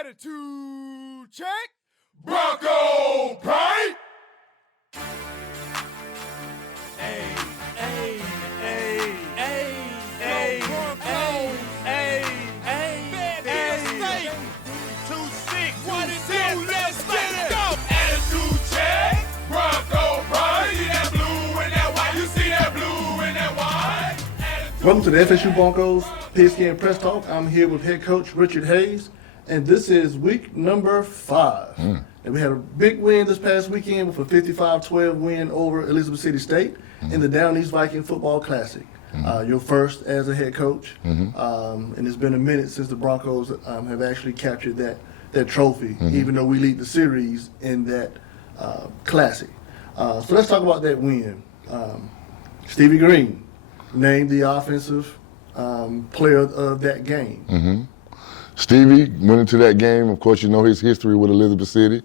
Attitude check. Bronco Pride. Hey, hey, hey, hey, hey, hey, hey, hey, 2-6, 1-2, let's get it. Go. Attitude check. Bronco Pride. You see that blue and that white. You see that blue and that white. Welcome to the FSU Broncos Pigskin PressTalk. I'm here with head coach Richard Hayes, and this is week number 5. And we had a big win this past weekend with a 55-12 win over Elizabeth City State in the Down East Viking Football Classic. Your first as a head coach, and it's been a minute since the Broncos have actually captured that trophy, even though we lead the series in that Classic. So let's talk about that win. Stevie Green named the offensive player of that game. Stevie went into that game. Of course, you know his history with Elizabeth City.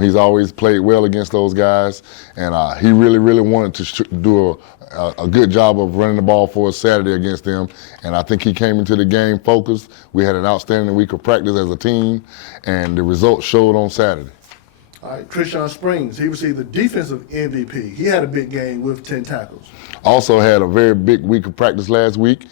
He's always played well against those guys, and he really, really wanted to do a good job of running the ball for us Saturday against them. And I think he came into the game focused. We had an outstanding week of practice as a team, and the results showed on Saturday. All right, Christian Springs, he received the defensive MVP. He had a big game with 10 tackles. Also had a very big week of practice last week.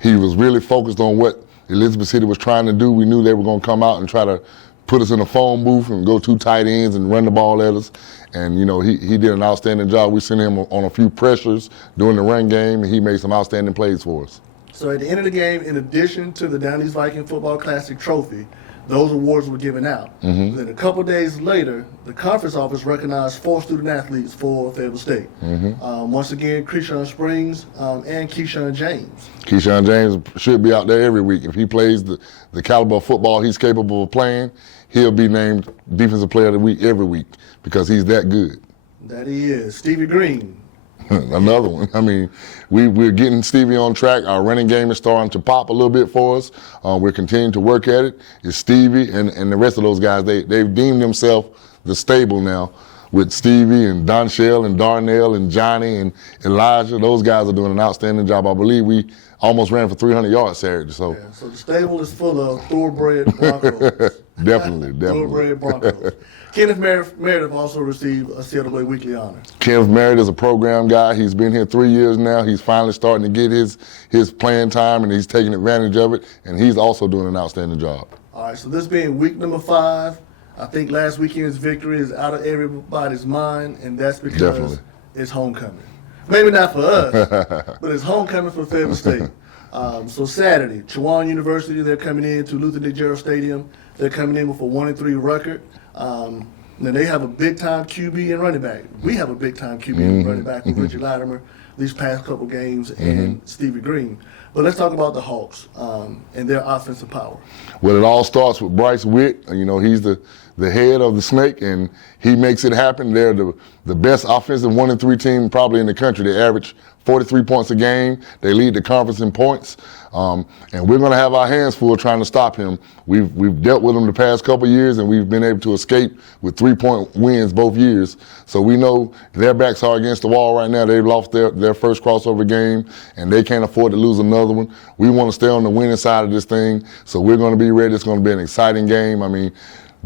He was really focused on what Elizabeth City was trying to do. We knew they were going to come out and try to put us in a phone booth and go 2 tight ends and run the ball at us. And, you know, he did an outstanding job. We sent him on a few pressures during the run game, and he made some outstanding plays for us. So at the end of the game, in addition to the Down East Viking Football Classic trophy, those awards were given out. Then a couple days later, the conference office recognized 4 student athletes for Fayetteville State. Once again, Christian Springs and Keyshawn James. Keyshawn James should be out there every week. If he plays the caliber of football he's capable of playing, he'll be named Defensive Player of the Week every week because he's that good. That he is. Stevie Green. Another one. I mean, we're getting Stevie on track. Our running game is starting to pop a little bit for us. We're continuing to work at it. It's Stevie and the rest of those guys. They've deemed themselves the stable now with Stevie and Donshell and Darnell and Johnny and Elijah. Those guys are doing an outstanding job. I believe we almost ran for 300 yards Saturday. So the stable is full of thoroughbred Broncos. Definitely. Thoroughbred Broncos. Kenneth Meredith also received a CLA Weekly Honor. Kenneth Meredith is a program guy. He's been here 3 years now. He's finally starting to get his playing time, and he's taking advantage of it, and he's also doing an outstanding job. All right, so this being week number 5, I think last weekend's victory is out of everybody's mind, and that's because it's homecoming. Maybe not for us, but it's homecoming for Fayetteville State. So Saturday, Chowan University, they're coming in to Luther Dick Gerald Stadium. They're coming in with a 1-3 record. Now they have a big-time QB and running back. We have a big-time QB and running back with Richard Latimer these past couple games and Stevie Green. But let's talk about the Hawks and their offensive power. Well, it all starts with Bryce Witt. You know, he's the head of the Snake, and he makes it happen. They're the best offensive 1-3 team probably in the country. They average 43 points a game. They lead the conference in points. And we're going to have our hands full trying to stop him. We've dealt with him the past couple of years, and we've been able to escape with 3-point wins both years. So we know their backs are against the wall right now. They've lost their first crossover game, and they can't afford to lose another one. We want to stay on the winning side of this thing, so we're going to be ready. It's going to be an exciting game. I mean,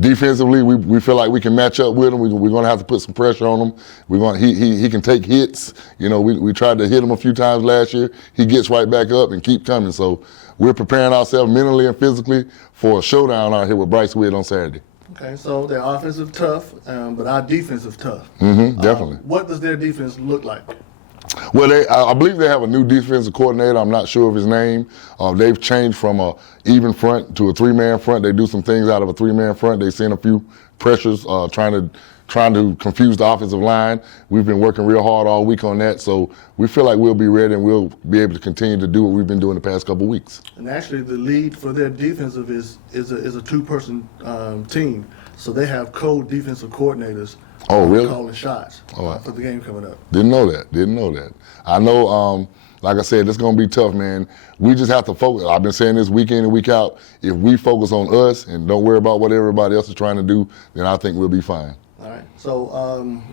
defensively, we feel like we can match up with him. We're going to have to put some pressure on him. He can take hits. You know, we tried to hit him a few times last year. He gets right back up and keep coming. So we're preparing ourselves mentally and physically for a showdown out here with Bryce Witt on Saturday. Okay, so their offensive tough, but our defensive tough. Definitely. What does their defense look like? Well, I believe they have a new defensive coordinator. I'm not sure of his name. They've changed from a even front to a 3-man front. They do some things out of a 3-man front. They've seen a few pressures trying to confuse the offensive line. We've been working real hard all week on that, so we feel like we'll be ready and we'll be able to continue to do what we've been doing the past couple of weeks. And actually, the lead for their defensive is a 2-person team, so they have co-defensive coordinators. Oh, really? Calling shots for the game coming up. Didn't know that. I know, like I said, it's going to be tough, man. We just have to focus. I've been saying this week in and week out. If we focus on us and don't worry about what everybody else is trying to do, then I think we'll be fine. All right. So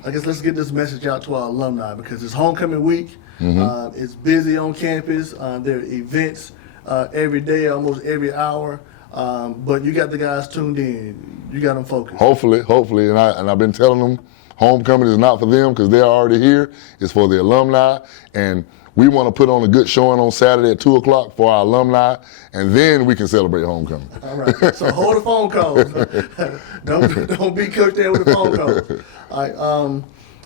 I guess let's get this message out to our alumni because it's homecoming week. It's busy on campus. There are events every day, almost every hour. But you got the guys tuned in. You got them focused. Hopefully, and I've been telling them homecoming is not for them because they're already here. It's for the alumni, and we want to put on a good showing on Saturday at 2 o'clock for our alumni, and then we can celebrate homecoming. All right. So hold the phone calls. don't be cooked there with the phone calls. All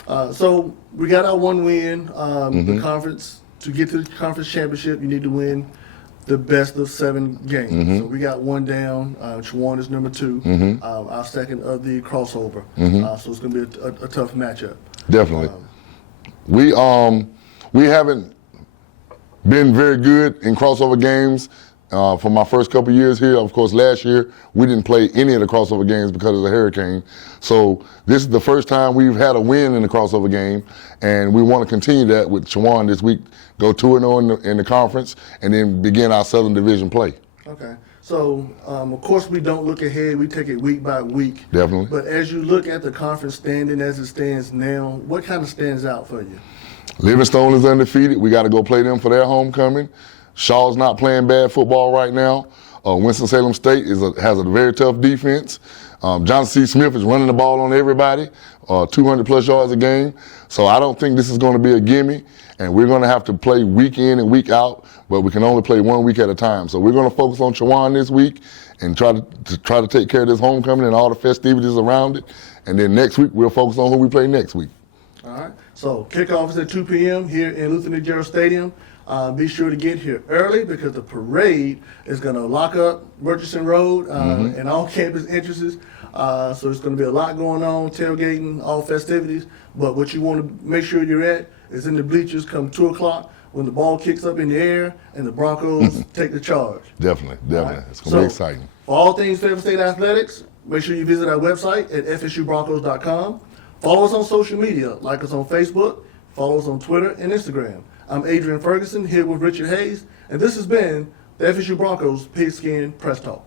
right. So we got our one win. The conference, to get to the conference championship, you need to win the best of 7 games. So we got one down. Chowan is number 2. Our second of the crossover. So it's going to be a tough matchup. Definitely. We haven't been very good in crossover games for my first couple of years here. Of course, last year we didn't play any of the crossover games because of the hurricane. So this is the first time we've had a win in the crossover game, and we want to continue that with Chowan this week. Go 2-0 in the conference, and then begin our Southern Division play. Okay. So, of course, we don't look ahead. We take it week by week. Definitely. But as you look at the conference standing as it stands now, what kind of stands out for you? Livingstone is undefeated. We got to go play them for their homecoming. Shaw's not playing bad football right now. Winston-Salem State has a very tough defense. Johnson C. Smith is running the ball on everybody, 200-plus yards a game. So I don't think this is going to be a gimme, and we're going to have to play week in and week out, but we can only play 1 week at a time. So we're going to focus on Chowan this week and try to take care of this homecoming and all the festivities around it. And then next week, we'll focus on who we play next week. All right. So kickoff is at 2 p.m. here in Luther McGerald Stadium. Be sure to get here early because the parade is going to lock up Murchison Road and all campus entrances. So there's going to be a lot going on, tailgating, all festivities. But what you want to make sure you're at is in the bleachers come 2 o'clock when the ball kicks up in the air and the Broncos take the charge. Definitely. Right? It's going to be exciting. For all things Fayetteville State Athletics, make sure you visit our website at fsubroncos.com. Follow us on social media, like us on Facebook, follow us on Twitter and Instagram. I'm Adrian Ferguson here with Richard Hayes, and this has been the FSU Broncos Pigskin Press Talk.